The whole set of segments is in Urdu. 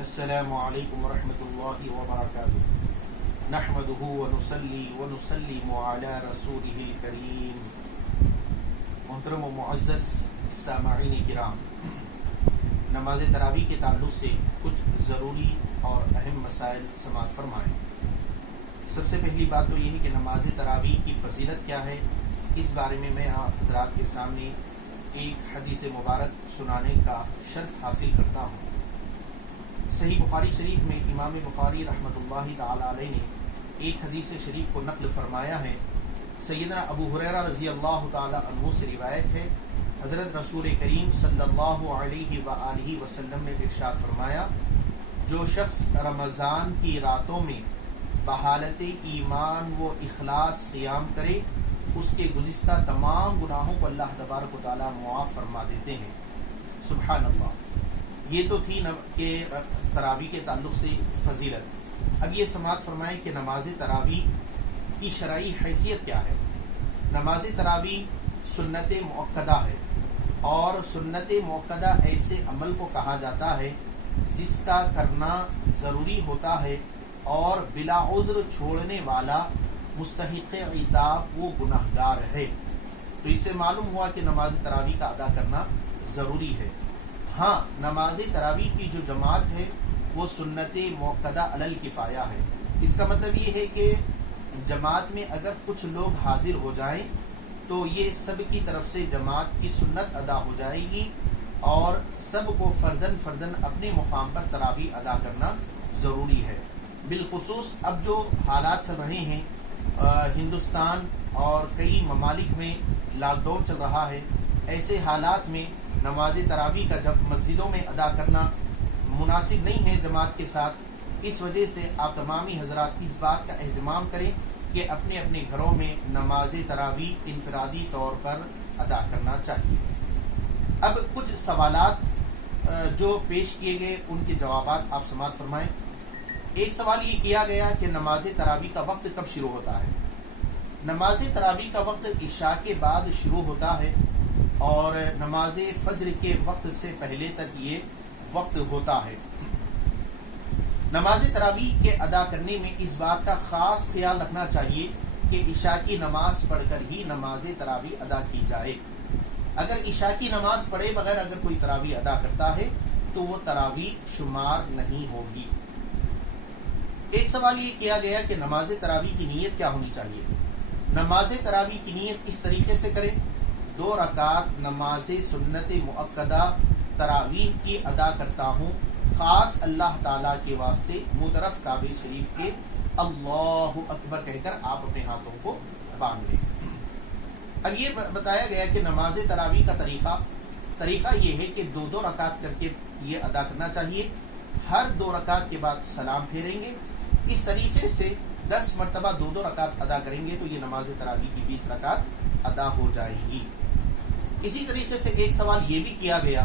السلام علیکم ورحمۃ اللہ وبرکاتہ نحمدہ ونصلی ونسلم علی رسولہ الکریم۔ محترم و معزز سامعین کرام، نماز تراویح کے تعلق سے کچھ ضروری اور اہم مسائل سماعت فرمائیں۔ سب سے پہلی بات تو یہ ہے کہ نماز تراویح کی فضیلت کیا ہے، اس بارے میں میں آپ حضرات کے سامنے ایک حدیث مبارک سنانے کا شرف حاصل کرتا ہوں۔ صحیح بخاری شریف میں امام بخاری رحمۃ اللہ تعالی علیہ نے ایک حدیث شریف کو نقل فرمایا ہے۔ سیدنا ابو ہریرہ رضی اللہ تعالی عنہ سے روایت ہے، حضرت رسول کریم صلی اللہ علیہ وآلہ وسلم نے ارشاد فرمایا، جو شخص رمضان کی راتوں میں بحالت ایمان و اخلاص قیام کرے، اس کے گزشتہ تمام گناہوں کو اللہ تبارک و تعالی معاف فرما دیتے ہیں۔ سبحان اللہ۔ یہ تو تھی کہ تراویح کے تعلق سے فضیلت۔ اب یہ سماعت فرمائیں کہ نماز تراویح کی شرعی حیثیت کیا ہے۔ نماز تراویح سنت مؤکدہ ہے، اور سنت مؤکدہ ایسے عمل کو کہا جاتا ہے جس کا کرنا ضروری ہوتا ہے، اور بلا عذر چھوڑنے والا مستحق عتاب وہ گناہگار ہے۔ تو اس سے معلوم ہوا کہ نماز تراویح کا ادا کرنا ضروری ہے۔ ہاں، نماز تراویح کی جو جماعت ہے وہ سنت مؤکدہ علی الکفایہ ہے۔ اس کا مطلب یہ ہے کہ جماعت میں اگر کچھ لوگ حاضر ہو جائیں تو یہ سب کی طرف سے جماعت کی سنت ادا ہو جائے گی، اور سب کو فردن فردن اپنے مقام پر تراویح ادا کرنا ضروری ہے۔ بالخصوص اب جو حالات چل رہے ہیں، ہندوستان اور کئی ممالک میں لاک ڈاؤن چل رہا ہے، ایسے حالات میں نماز تراویح کا جب مسجدوں میں ادا کرنا مناسب نہیں ہے جماعت کے ساتھ، اس وجہ سے آپ تمامی حضرات اس بات کا اہتمام کریں کہ اپنے اپنے گھروں میں نماز تراویح انفرادی طور پر ادا کرنا چاہیے۔ اب کچھ سوالات جو پیش کیے گئے ان کے جوابات آپ سماعت فرمائیں۔ ایک سوال یہ کیا گیا کہ نماز تراویح کا وقت کب شروع ہوتا ہے۔ نماز تراویح کا وقت عشاء کے بعد شروع ہوتا ہے، اور نماز فجر کے وقت سے پہلے تک یہ وقت ہوتا ہے۔ نماز تراویح کے ادا کرنے میں اس بات کا خاص خیال رکھنا چاہیے کہ عشاء کی نماز پڑھ کر ہی نماز تراویح ادا کی جائے۔ اگر عشاء کی نماز پڑھے بغیر اگر کوئی تراویح ادا کرتا ہے تو وہ تراویح شمار نہیں ہوگی۔ ایک سوال یہ کیا گیا کہ نماز تراویح کی نیت کیا ہونی چاہیے۔ نماز تراویح کی نیت اس طریقے سے کریں: 2 رکعت نماز سنت مؤکدہ تراویح کی ادا کرتا ہوں، خاص اللہ تعالیٰ کے واسطے، مطرف کعبہ شریف کے اللہ اکبر کہہ کر آپ اپنے ہاتھوں کو باندھ لیں۔ اب یہ بتایا گیا کہ نماز تراویح کا طریقہ یہ ہے کہ 2 رکعت کر کے یہ ادا کرنا چاہیے۔ ہر 2 رکعت کے بعد سلام پھیریں گے۔ اس طریقے سے 10 مرتبہ 2 رکعت ادا کریں گے تو یہ نماز تراویح کی 20 رکعت ادا ہو جائے گی۔ اسی طریقے سے ایک سوال یہ بھی کیا گیا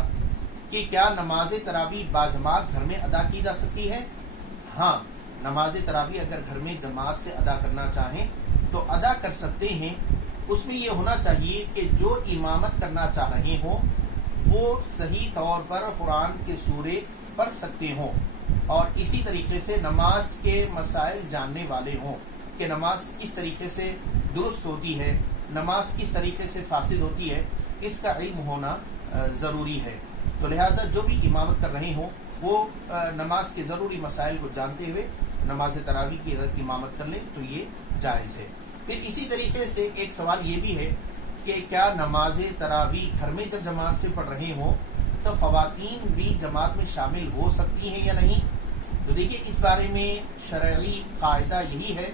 کہ کیا نماز تراویح باجماعت گھر میں ادا کی جا سکتی ہے۔ ہاں، نماز تراویح اگر گھر میں جماعت سے ادا کرنا چاہیں تو ادا کر سکتے ہیں۔ اس میں یہ ہونا چاہیے کہ جو امامت کرنا چاہ رہے ہوں وہ صحیح طور پر قرآن کے سورے پڑھ سکتے ہوں، اور اسی طریقے سے نماز کے مسائل جاننے والے ہوں کہ نماز کس طریقے سے درست ہوتی ہے، نماز کس طریقے سے فاسد ہوتی ہے، اس کا علم ہونا ضروری ہے۔ تو لہٰذا جو بھی امامت کر رہے ہوں وہ نماز کے ضروری مسائل کو جانتے ہوئے نماز تراویح کی اگر امامت کر لیں تو یہ جائز ہے۔ پھر اسی طریقے سے ایک سوال یہ بھی ہے کہ کیا نماز تراویح گھر میں جب جماعت سے پڑھ رہے ہوں تو خواتین بھی جماعت میں شامل ہو سکتی ہیں یا نہیں۔ تو دیکھیے، اس بارے میں شرعی قاعدہ یہی ہے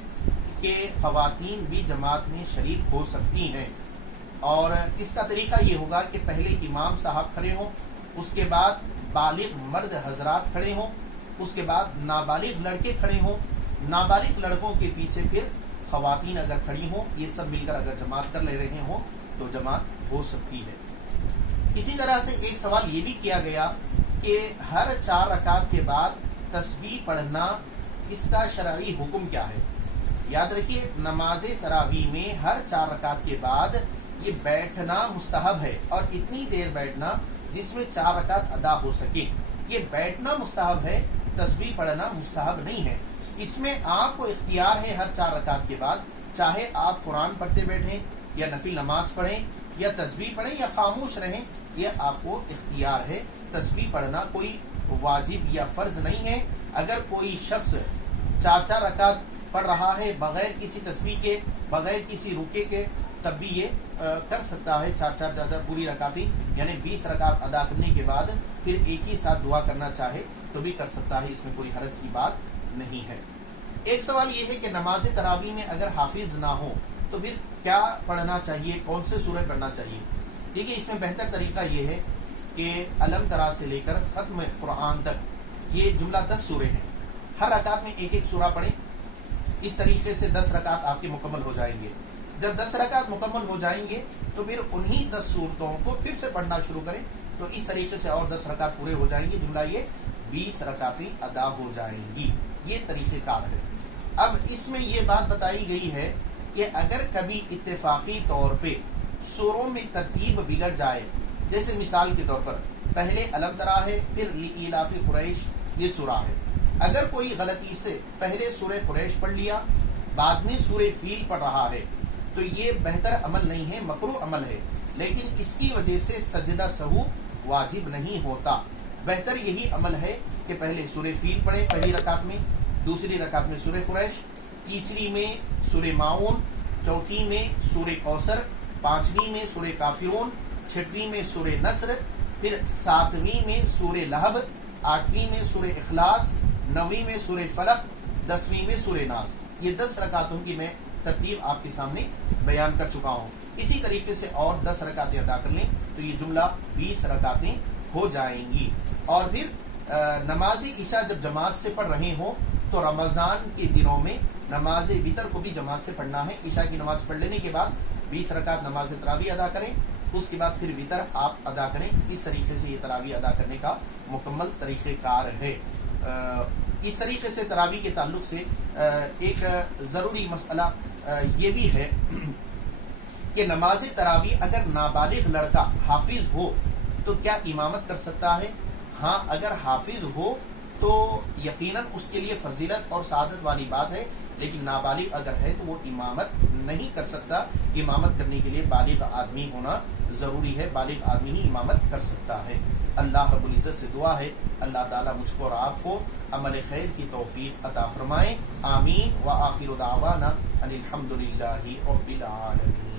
کہ خواتین بھی جماعت میں شریک ہو سکتی ہیں، اور اس کا طریقہ یہ ہوگا کہ پہلے امام صاحب کھڑے ہوں، اس کے بعد بالغ مرد حضرات کھڑے ہوں، اس کے بعد نابالغ لڑکے کھڑے ہوں، نابالغ لڑکوں کے پیچھے پھر خواتین اگر کھڑی ہوں، یہ سب مل کر اگر جماعت کر لے رہے ہوں تو جماعت ہو سکتی ہے۔ اسی طرح سے ایک سوال یہ بھی کیا گیا کہ ہر 4 رکعت کے بعد تسبیح پڑھنا، اس کا شرعی حکم کیا ہے۔ یاد رکھیے، نماز تراویح میں ہر 4 رکعت کے بعد یہ بیٹھنا مستحب ہے، اور اتنی دیر بیٹھنا جس میں 4 رکعت ادا ہو سکے، یہ بیٹھنا مستحب ہے، تسبیح پڑھنا مستحب نہیں ہے. اس میں آپ کو اختیار ہے ہر 4 رکعت کے بعد چاہے آپ قرآن پڑھتے بیٹھیں یا نفل نماز پڑھیں یا تسبیح پڑھیں یا خاموش رہیں، یہ آپ کو اختیار ہے. تسبیح پڑھنا کوئی واجب یا فرض نہیں ہے. اگر کوئی شخص 4 رکعت پڑھ رہا ہے بغیر کسی تسبیح کے، بغیر کسی رکے کے، تب بھی یہ کر سکتا ہے. 4 پوری رکعتیں یعنی 20 رکعت ادا کرنے کے بعد پھر ایک ہی ساتھ دعا کرنا چاہے تو بھی کر سکتا ہے. اس میں کوئی حرج کی بات نہیں ہے. ایک سوال یہ ہے کہ نماز تراویح میں اگر حافظ نہ ہو تو پھر کیا پڑھنا چاہیے، کون سے سورہ پڑھنا چاہیے؟ دیکھیے اس میں بہتر طریقہ یہ ہے کہ الم ترا سے لے کر ختم قرآن تک یہ جملہ 10 سورے ہیں. ہر رکعت میں ایک سورہ پڑھیں. اس طریقے سے 10 رکعت آپ کے مکمل ہو جائیں گے. جب 10 رکعت مکمل ہو جائیں گے تو پھر انہی 10 صورتوں کو پھر سے پڑھنا شروع کریں تو اس طریقے سے اور 10 رکعت پورے ہو جائیں گے. جملہ یہ 20 رکعتیں ادا ہو جائیں گی. یہ طریقہ کار ہے. اب اس میں یہ بات بتائی گئی ہے کہ اگر کبھی اتفاقی طور پہ سوروں میں ترتیب بگڑ جائے، جیسے مثال کے طور پر پہلے الم ترا ہے پھر لإیلاف قریش یہ سورہ ہے، اگر کوئی غلطی سے پہلے سورہ قریش پڑھ لیا بعد میں سورہ فیل پڑھ رہا ہے تو یہ بہتر عمل نہیں ہے، مکروہ عمل ہے. لیکن اس کی وجہ سے سجدہ سہو واجب نہیں ہوتا. بہتر یہی عمل ہے کہ پہلے سورہ فیل پڑھیں پہلی رکعت میں، دوسری رکعت میں سورہ قریش، تیسری میں سورہ ماعون، چوتھی میں سورہ کوثر، پانچویں میں سورہ کافرون، چھٹویں میں سورہ نصر، پھر ساتویں میں سورہ لہب، آٹھویں میں سورہ اخلاص، نویں میں سورہ فلق، 10ویں میں سورہ ناس. یہ 10 رکعتوں کی میں ترتیب آپ کے سامنے بیان کر چکا ہوں. اسی طریقے سے اور 10 رکعتیں ادا کر لیں تو یہ جملہ 20 رکعتیں ہو جائیں گی. اور پھر نماز عشاء جب جماعت سے پڑھ رہے ہوں تو رمضان کے دنوں میں نماز وتر کو بھی جماعت سے پڑھنا ہے. عشاء کی نماز پڑھ لینے کے بعد 20 رکعت نماز تراویح ادا کریں، اس کے بعد پھر وتر آپ ادا کریں. اس طریقے سے یہ تراویح ادا کرنے کا مکمل طریقہ کار ہے. اس طریقے سے تراویح کے تعلق سے ایک ضروری مسئلہ یہ بھی ہے کہ نماز تراویح اگر نابالغ لڑکا حافظ ہو تو کیا امامت کر سکتا ہے؟ ہاں، اگر حافظ ہو تو یقیناً اس کے لیے فضیلت اور سعادت والی بات ہے، لیکن نابالغ اگر ہے تو وہ امامت نہیں کر سکتا. امامت کرنے کے لیے بالغ آدمی ہونا ضروری ہے. بالغ آدمی ہی امامت کر سکتا ہے. اللہ رب العزت سے دعا ہے اللہ تعالیٰ مجھ کو اور آپ کو عمل خیر کی توفیق عطا فرمائے. آمین. وآخر دعوانا ان الحمد للہ رب العالمین.